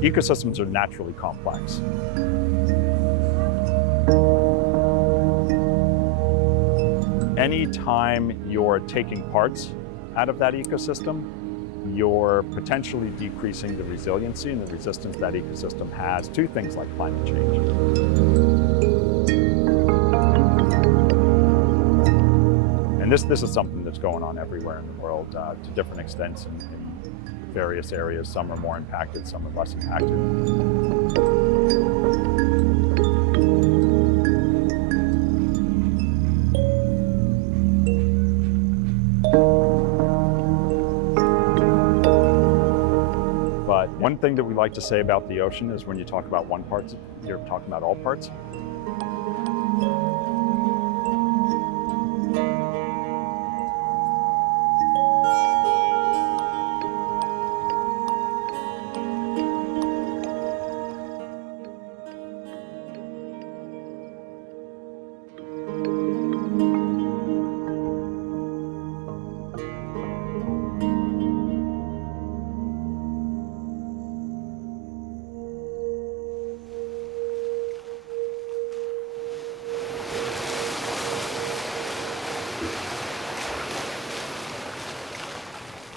Ecosystems are naturally complex. Anytime you're taking parts out of that ecosystem, you're potentially decreasing the resiliency and the resistance that ecosystem has to things like climate change. And this is something that's going on everywhere in the world to different extents in various areas. Some are more impacted, some are less impacted. But one thing that we like to say about the ocean is when you talk about one part, you're talking about all parts.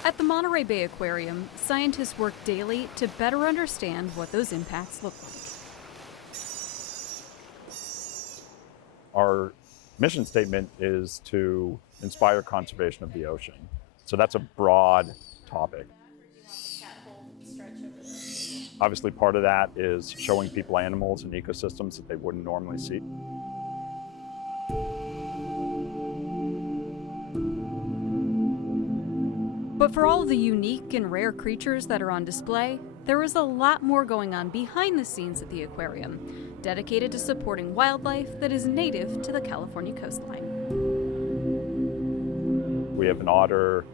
At the Monterey Bay Aquarium, scientists work daily to better understand what those impacts look like. Our mission statement is to inspire conservation of the ocean. So that's a broad topic. Obviously, part of that is showing people animals and ecosystems that they wouldn't normally see. But for all the unique and rare creatures that are on display, there is a lot more going on behind the scenes at the aquarium, dedicated to supporting wildlife that is native to the California coastline. We have an otter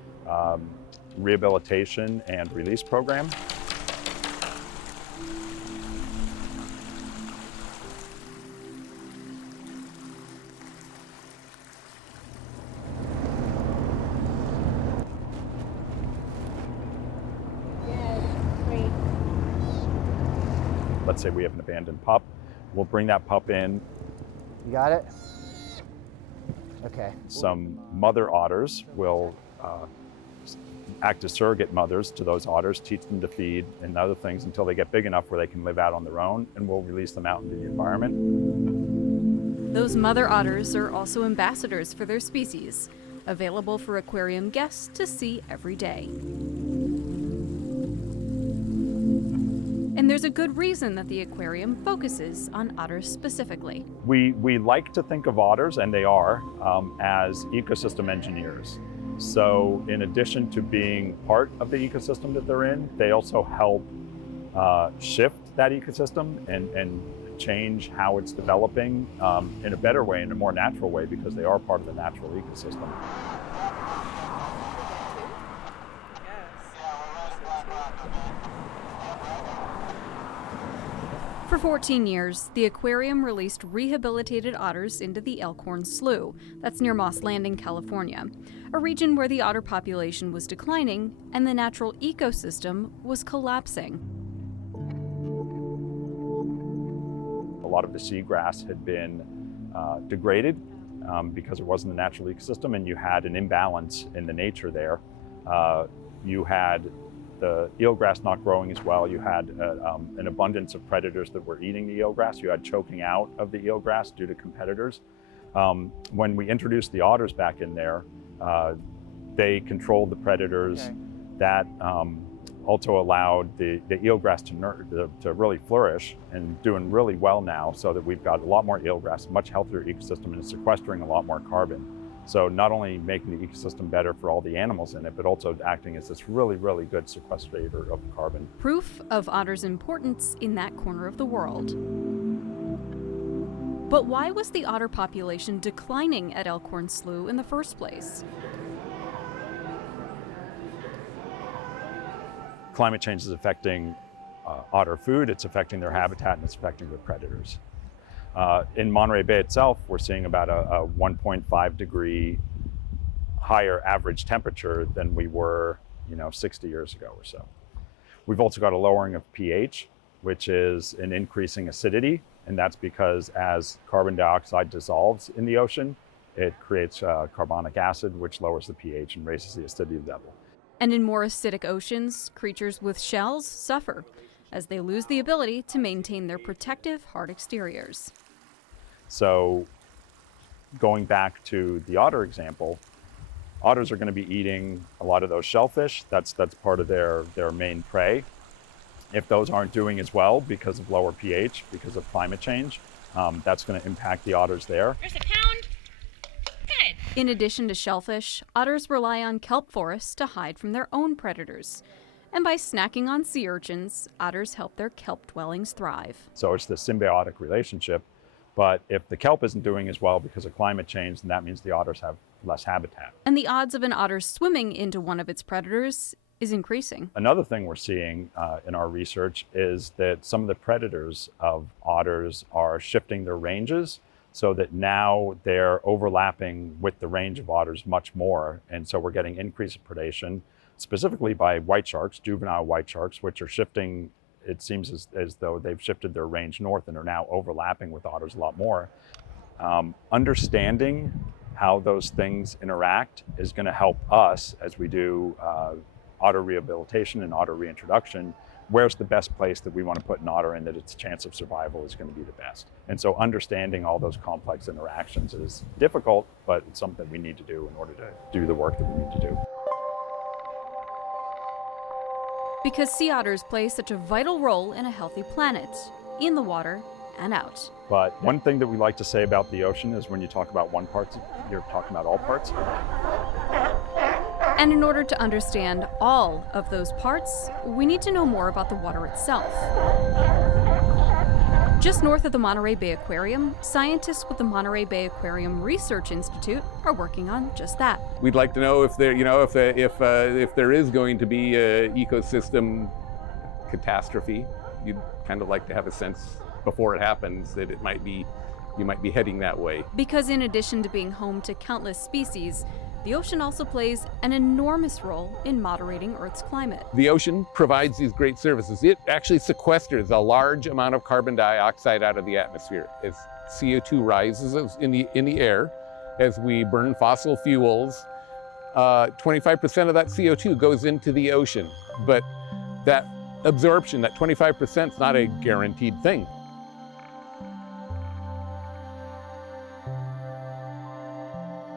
rehabilitation and release program. Let's say we have an abandoned pup. We'll bring that pup in. You got it? Okay. Some mother otters will act as surrogate mothers to those otters, teach them to feed and other things until they get big enough where they can live out on their own, and we'll release them out into the environment. Those mother otters are also ambassadors for their species, available for aquarium guests to see every day. And there's a good reason that the aquarium focuses on otters specifically. We like to think of otters, and they are, as ecosystem engineers. So in addition to being part of the ecosystem that they're in, they also help shift that ecosystem and change how it's developing in a better way, in a more natural way, because they are part of the natural ecosystem. For 14 years, the aquarium released rehabilitated otters into the Elkhorn Slough, that's near Moss Landing, California, a region where the otter population was declining and the natural ecosystem was collapsing. A lot of the seagrass had been degraded because it wasn't a natural ecosystem, and you had an imbalance in the nature there. You had the eelgrass not growing as well. You had an abundance of predators that were eating the eelgrass. You had choking out of the eelgrass due to competitors. When we introduced the otters back in there, they controlled the predators. Okay. That also allowed the eelgrass to really flourish and doing really well now, so that we've got a lot more eelgrass, much healthier ecosystem, and sequestering a lot more carbon. So not only making the ecosystem better for all the animals in it, but also acting as this really, really good sequestrator of carbon. Proof of otters' importance in that corner of the world. But why was the otter population declining at Elkhorn Slough in the first place? Climate change is affecting otter food, it's affecting their habitat, and it's affecting their predators. In Monterey Bay itself, we're seeing about a 1.5 degree higher average temperature than we were, 60 years ago or so. We've also got a lowering of pH which is an increasing acidity. And that's because as carbon dioxide dissolves in the ocean, it creates carbonic acid, which lowers the pH and raises the acidity level. And in more acidic oceans, creatures with shells suffer as they lose the ability to maintain their protective hard exteriors. So going back to the otter example, otters are going to be eating a lot of those shellfish. That's part of their main prey. If those aren't doing as well because of lower pH, because of climate change, that's going to impact the otters there. There's a pound. Good. In addition to shellfish, otters rely on kelp forests to hide from their own predators. And by snacking on sea urchins, otters help their kelp dwellings thrive. So it's this symbiotic relationship. But if the kelp isn't doing as well because of climate change, then that means the otters have less habitat. And the odds of an otter swimming into one of its predators is increasing. Another thing we're seeing in our research is that some of the predators of otters are shifting their ranges so that now they're overlapping with the range of otters much more. And so we're getting increased predation, specifically by white sharks, juvenile white sharks, which are shifting. It seems as though they've shifted their range north and are now overlapping with otters a lot more. Understanding how those things interact is going to help us as we do otter rehabilitation and otter reintroduction. Where's the best place that we want to put an otter in that its chance of survival is going to be the best? And so understanding all those complex interactions is difficult, but it's something we need to do in order to do the work that we need to do. Because sea otters play such a vital role in a healthy planet, in the water and out. But one thing that we like to say about the ocean is when you talk about one part, you're talking about all parts. And in order to understand all of those parts, we need to know more about the water itself. Just north of the Monterey Bay Aquarium, scientists with the Monterey Bay Aquarium Research Institute are working on just that. We'd like to know if there, if there is going to be an ecosystem catastrophe. You'd kind of like to have a sense before it happens that you might be heading that way. Because in addition to being home to countless species, the ocean also plays an enormous role in moderating Earth's climate. The ocean provides these great services. It actually sequesters a large amount of carbon dioxide out of the atmosphere. As CO2 rises in the air, as we burn fossil fuels, 25% of that CO2 goes into the ocean. But that absorption, that 25%, is not a guaranteed thing.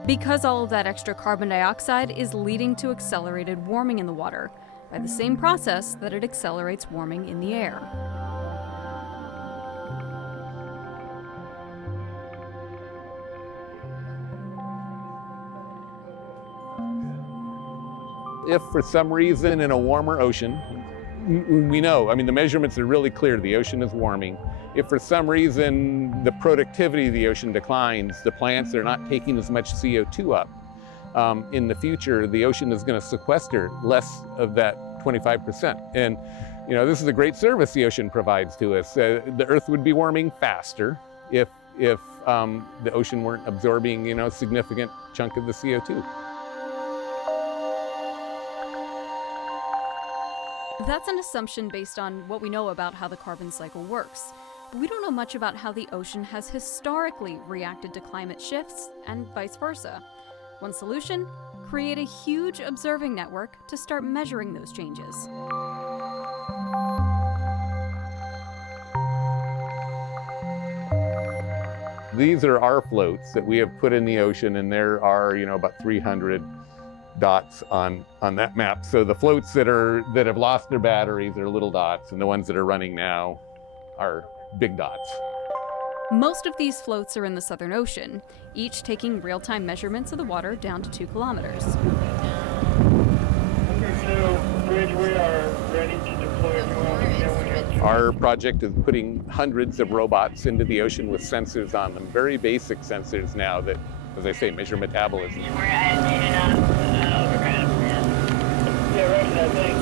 Because all of that extra carbon dioxide is leading to accelerated warming in the water, by the same process that it accelerates warming in the air. If for some reason in a warmer ocean, we know, I mean, the measurements are really clear, the ocean is warming. If for some reason the productivity of the ocean declines, the plants are not taking as much CO2 up, in the future, the ocean is going to sequester less of that 25%. And, this is a great service the ocean provides to us. The Earth would be warming faster if the ocean weren't absorbing, a significant chunk of the CO2. That's an assumption based on what we know about how the carbon cycle works. We don't know much about how the ocean has historically reacted to climate shifts and vice versa. One solution? Create a huge observing network to start measuring those changes. These are our floats that we have put in the ocean, and there are, about 300 dots on that map. So the floats that have lost their batteries are little dots, and the ones that are running now are big dots. Most of these floats are in the Southern Ocean, each taking real-time measurements of the water down to 2 kilometers. Okay, so Bridge, we are ready to deploy. Our project is putting hundreds of robots into the ocean with sensors on them, very basic sensors now that, as I say, measure metabolism. We're at Yeah, right, that thing.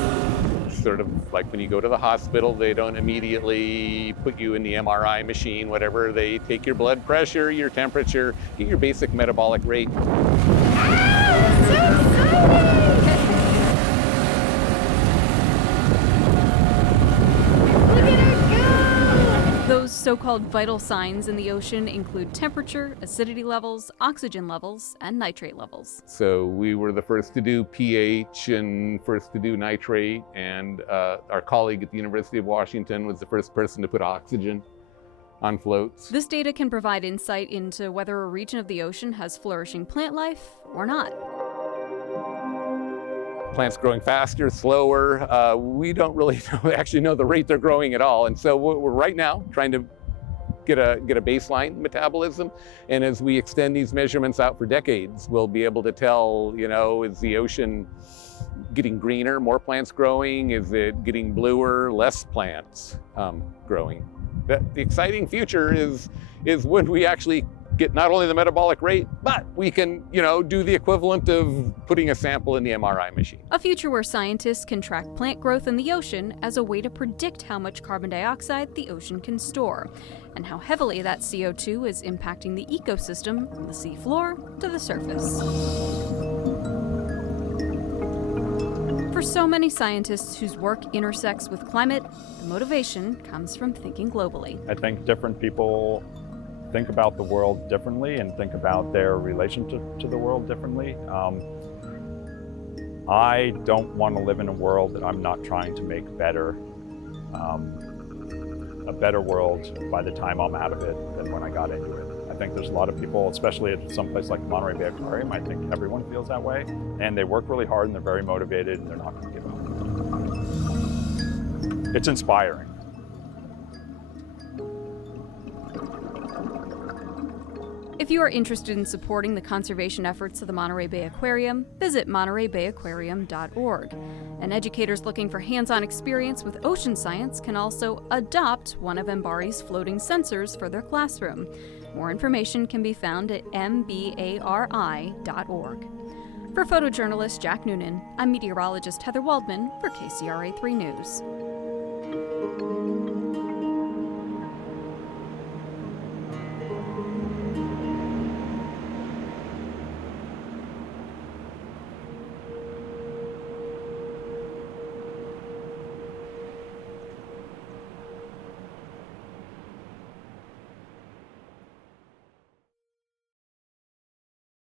Sort of like when you go to the hospital, they don't immediately put you in the MRI machine, whatever. They take your blood pressure, your temperature, get your basic metabolic rate. Look at our So-called vital signs in the ocean include temperature, acidity levels, oxygen levels, and nitrate levels. So we were the first to do pH and first to do nitrate, and our colleague at the University of Washington was the first person to put oxygen on floats. This data can provide insight into whether a region of the ocean has flourishing plant life or not. Plants growing faster, slower. We don't really actually know the rate they're growing at all. And so we're right now trying to get a baseline metabolism. And as we extend these measurements out for decades, we'll be able to tell, is the ocean getting greener, more plants growing? Is it getting bluer, less plants growing? The exciting future is when we actually get not only the metabolic rate, but we can, do the equivalent of putting a sample in the MRI machine. A future where scientists can track plant growth in the ocean as a way to predict how much carbon dioxide the ocean can store, and how heavily that CO2 is impacting the ecosystem from the seafloor to the surface. For so many scientists whose work intersects with climate, the motivation comes from thinking globally. I think different people think about the world differently and think about their relationship to the world differently. I don't want to live in a world that I'm not trying to make better, a better world by the time I'm out of it than when I got into it. I think there's a lot of people, especially at some place like the Monterey Bay Aquarium, I think everyone feels that way, and they work really hard and they're very motivated and they're not going to give up. It's inspiring. If you are interested in supporting the conservation efforts of the Monterey Bay Aquarium, visit montereybayaquarium.org. And educators looking for hands-on experience with ocean science can also adopt one of MBARI's floating sensors for their classroom. More information can be found at mbari.org. For photojournalist Jack Noonan, I'm meteorologist Heather Waldman for KCRA 3 News.